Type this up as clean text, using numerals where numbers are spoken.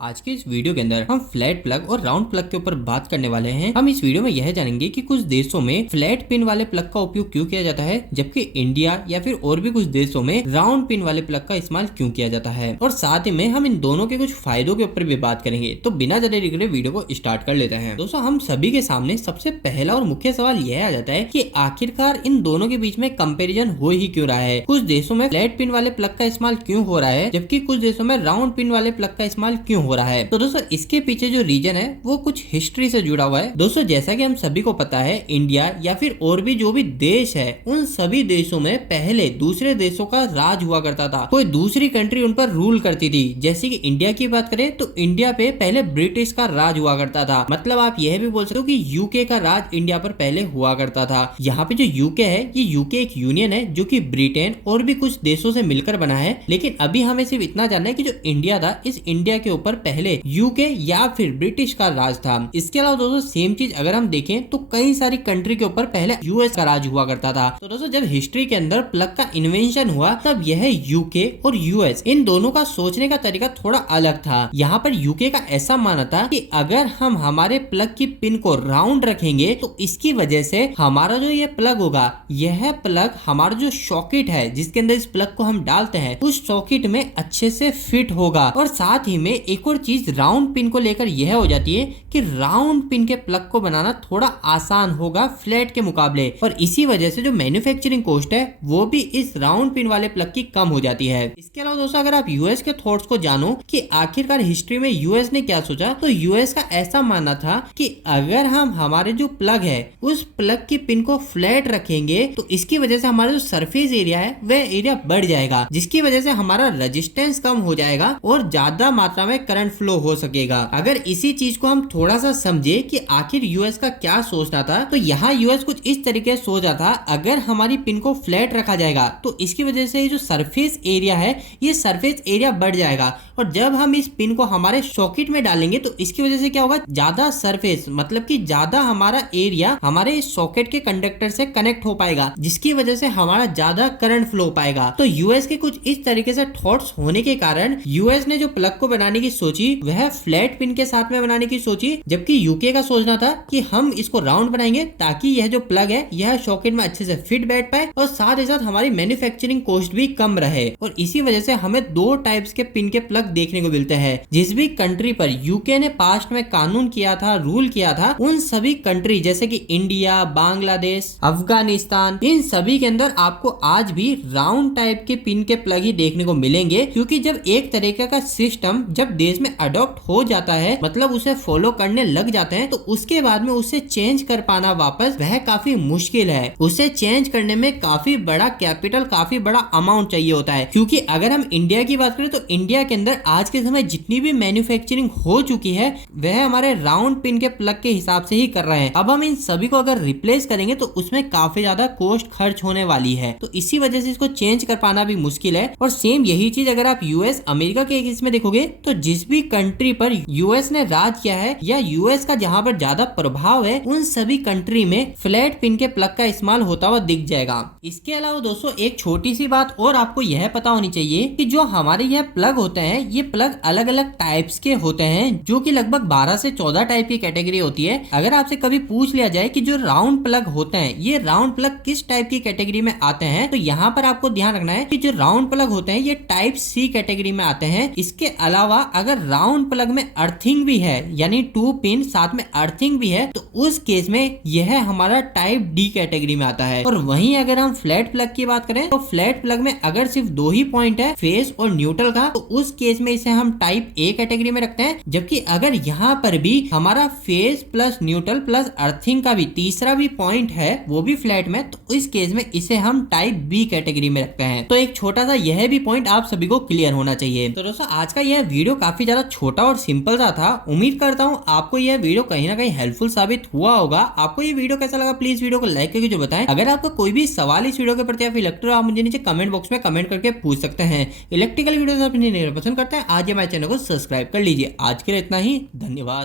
आज के इस वीडियो के अंदर हम फ्लैट प्लग और राउंड प्लग के ऊपर बात करने वाले हैं। हम इस वीडियो में यह जानेंगे कि कुछ देशों में फ्लैट पिन वाले प्लग का उपयोग क्यों किया जाता है, जबकि इंडिया या फिर और भी कुछ देशों में राउंड पिन वाले प्लग का इस्तेमाल क्यों किया जाता है। और साथ ही में हम इन दोनों के कुछ फायदों के ऊपर भी बात करेंगे। तो बिना ज्यादा देरी करे वीडियो को स्टार्ट कर लेते हैं। दोस्तों, हम सभी के सामने सबसे पहला और मुख्य सवाल यह आ जाता है कि आखिरकार इन दोनों के बीच में कंपेरिजन हो ही क्यों रहा है। कुछ देशों में फ्लैट पिन वाले प्लग का इस्तेमाल क्यों हो रहा है, जबकि कुछ देशों में राउंड पिन वाले प्लग का इस्तेमाल क्यों हो रहा है। तो दोस्तों, इसके पीछे जो रीजन है वो कुछ हिस्ट्री से जुड़ा हुआ है। दोस्तों, जैसा कि हम सभी को पता है, इंडिया या फिर और भी जो भी देश है, उन सभी देशों में पहले दूसरे देशों का राज हुआ करता था। कोई दूसरी कंट्री उन पर रूल करती थी। जैसे कि इंडिया की बात करें तो इंडिया पे पहले ब्रिटिश का राज हुआ करता था। मतलब आप यह भी बोल सकते हो कि यूके का राज इंडिया पर पहले हुआ करता था। यहाँ पे जो यूके है, ये यूके एक यूनियन है जो कि ब्रिटेन और भी कुछ देशों से मिलकर बना है। लेकिन अभी हमें सिर्फ इतना जानना है कि जो इंडिया था, इस इंडिया के ऊपर पहले यूके या फिर ब्रिटिश का राज था। इसके अलावा दोस्तों, सेम चीज अगर हम देखें तो कई सारी कंट्री के ऊपर पहले यूएस का राज हुआ करता था। तो दोस्तों, जब हिस्ट्री के अंदर प्लग का इन्वेंशन हुआ तब यह यूके और यूएस, इन दोनों का सोचने का तरीका थोड़ा अलग था। यहाँ पर यूके का ऐसा मानना था कि अगर हम हमारे प्लग की पिन को राउंड रखेंगे तो इसकी वजह से हमारा जो ये प्लग होगा, यह प्लग हमारा जो सॉकेट है जिसके अंदर इस प्लग को हम डालते हैं, उस सॉकेट में अच्छे से फिट होगा। और साथ ही में एक और चीज राउंड पिन को लेकर यह हो जाती है कि राउंड पिन के प्लग को बनाना थोड़ा आसान होगा फ्लैट के मुकाबले। और इसी वजह से जो मैन्युफैक्चरिंग कॉस्ट है वो भी इस राउंड पिन वाले प्लग की कम हो जाती है। इसके अलावा दोस्तों, अगर आप यूएस के थॉट्स को जानो कि आखिरकार हिस्ट्री में यूएस ने क्या सोचा, तो यूएस का ऐसा मानना था कि अगर हम हमारे जो प्लग है उस प्लग की पिन को फ्लैट रखेंगे तो इसकी वजह से हमारा जो सरफेस एरिया है वह एरिया बढ़ जाएगा, जिसकी वजह से हमारा रेजिस्टेंस कम हो जाएगा और ज्यादा मात्रा में करंट फ्लो हो सकेगा। अगर इसी चीज को हम थोड़ा सा समझे कि आखिर यूएस का क्या सोचना था, तो यहाँ यूएस कुछ इस तरीके से सोचा था, अगर हमारी पिन को फ्लैट रखा जाएगा तो इसकी वजह से जो सरफेस एरिया है, ये सरफेस एरिया बढ़ जाएगा। और जब हम इस पिन को हमारे सॉकेट में डालेंगे तो इसकी वजह से क्या होगा, ज्यादा सरफेस मतलब कि ज्यादा हमारा एरिया हमारे इस सॉकेट के कंडक्टर से कनेक्ट हो पाएगा, जिसकी वजह से हमारा ज्यादा करंट फ्लो पाएगा। तो यूएस के कुछ इस तरीके से थॉट्स होने के कारण यूएस ने जो प्लग को बनाने की सोची वह फ्लैट पिन के साथ में बनाने की सोची, जबकि यूके का सोचना था कि हम इसको राउंड बनाएंगे ताकि यह जो प्लग है यह सॉकेट में अच्छे से फिट बैठ पाए और साथ ही साथ हमारी मैन्युफैक्चरिंग कॉस्ट भी कम रहे। और इसी वजह से हमें दो टाइप्स के पिन के प्लग देखने को मिलते हैं। जिस भी कंट्री पर यूके ने पास्ट में कानून किया था, रूल किया था, उन सभी कंट्री जैसे कि इंडिया, बांग्लादेश, अफगानिस्तान, इन सभी के अंदर आपको आज भी राउंड टाइप के पिन के प्लग ही देखने को मिलेंगे। क्योंकि जब एक तरीके का सिस्टम जब देश में अडॉप्ट हो जाता है, मतलब उसे फॉलो करने लग जाते हैं, तो उसके बाद में उसे चेंज कर पाना वापस वह काफी मुश्किल है। उसे चेंज करने में काफी बड़ा कैपिटल, काफी बड़ा अमाउंट चाहिए होता है। क्योंकि अगर हम इंडिया की बात करें तो इंडिया के अंदर आज के समय जितनी भी मैन्युफैक्चरिंग हो चुकी है वह हमारे राउंड पिन के प्लग के हिसाब से ही कर रहे हैं। अब हम इन सभी को अगर रिप्लेस करेंगे तो उसमें काफी ज्यादा कॉस्ट खर्च होने वाली है। तो इसी वजह से इसको चेंज कर पाना भी मुश्किल है। और सेम यही चीज अगर आप यूएस, अमेरिका के केस में देखोगे तो जिस भी कंट्री पर यूएस ने राज किया है या यूएस का जहां पर ज्यादा प्रभाव है, उन सभी कंट्री में फ्लैट पिन के प्लग का इस्तेमाल होता हुआ दिख जाएगा। इसके अलावा दोस्तों, एक छोटी सी बात और आपको यह पता होनी चाहिए कि जो हमारे यह प्लग होते हैं, ये प्लग अलग अलग टाइप्स के होते हैं, जो कि लगभग 12 से 14 टाइप की कैटेगरी होती है। अगर आपसे कभी पूछ लिया जाए कि जो राउंड प्लग होते हैं, ये राउंड प्लग किस टाइप की कैटेगरी में आते हैं, तो यहाँ पर आपको ध्यान रखना है कि जो राउंड प्लग होते हैं ये टाइप सी कैटेगरी में आते हैं। इसके अलावा अगर राउंड प्लग में अर्थिंग भी है, यानी 2 पिन साथ में अर्थिंग भी है, तो उस केस में यह हमारा टाइप डी कैटेगरी में आता है। और वहीं अगर हम फ्लैट प्लग की बात करें तो फ्लैट प्लग में अगर सिर्फ 2 ही पॉइंट है, फेस और न्यूट्रल का, तो उस केस में इसे हम टाइप ए कैटेगरी में रखते हैं। जबकि अगर यहाँ पर भी हमारा face plus neutral plus earthing का भी तीसरा भी पॉइंट है, वो भी फ्लैट में, तो इस केस में इसे हम टाइप बी कैटेगरी में रखते हैं। तो एक छोटा सा यह भी पॉइंट आप सभी को क्लियर होना चाहिए। तो दोस्तों, आज का यह वीडियो काफी ज्यादा छोटा और सिंपल सा था। उम्मीद करता हूँ आपको यह वीडियो कहीं ना कहीं हेल्पफुल साबित हुआ होगा। आपको ये वीडियो कैसा लगा प्लीज वीडियो को लाइक करके जो बताएं। अगर आपका कोई भी सवाल इस वीडियो के प्रति या फिर इलेक्ट्रो, आप मुझे नीचे कमेंट बॉक्स में कमेंट करके पूछ सकते हैं। इलेक्ट्रिकल वीडियो आप पसंद करते हैं, आज हमारे चैनल को सब्सक्राइब कर लीजिए। आज के लिए इतना ही, धन्यवाद।